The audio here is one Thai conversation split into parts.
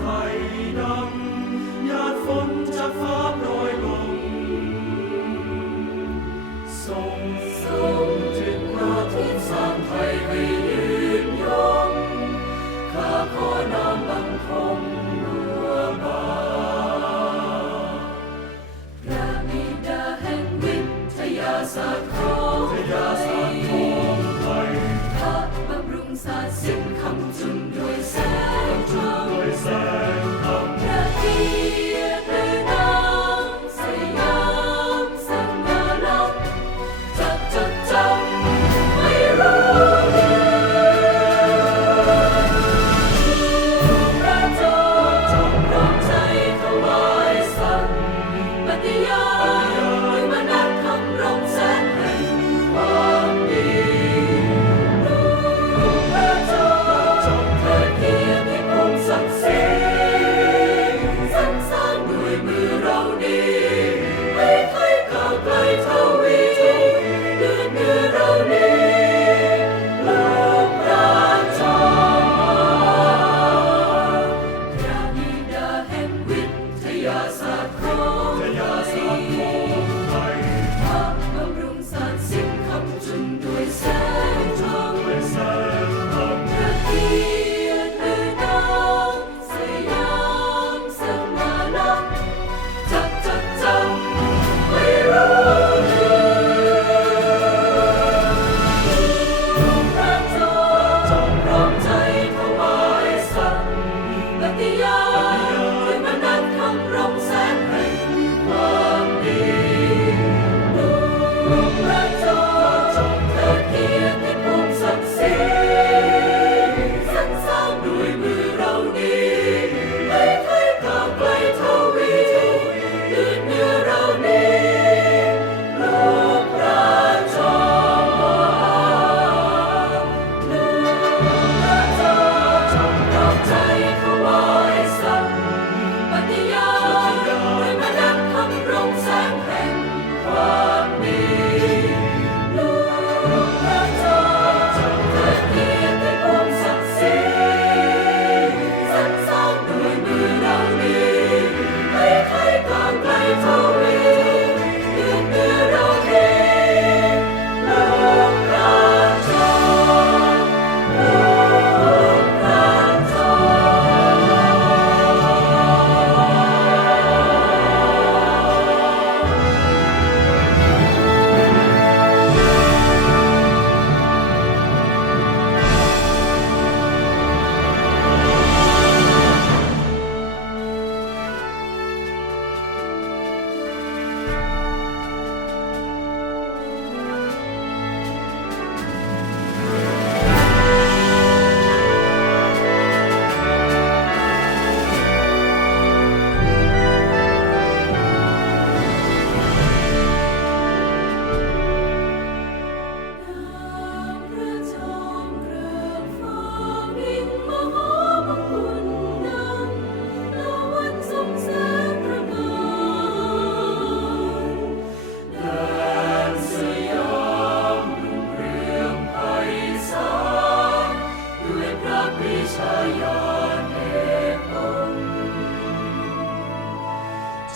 ไทยดำหยาดฝนจาฟ้าโปรยลงส่งส่งจิตพระทูตสร้างไทยให้ยืนยงข้าขอนามบังคมรัวบาพระบิดาแห่งวิทยาสตร์ขงไทยพระบำรุงศาสตร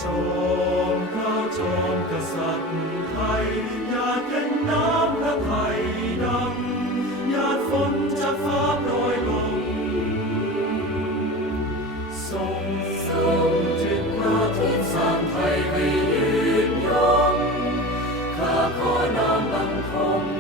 ชมพระชมกษัตริย์ไทยหยาดเป็นน้ำพระไทยดำหยาดฝนจะฟ้าโปรยลงทรงทรงจิตพระทูตสร้างไทยให้ยืนยงข้าขอนามบังคม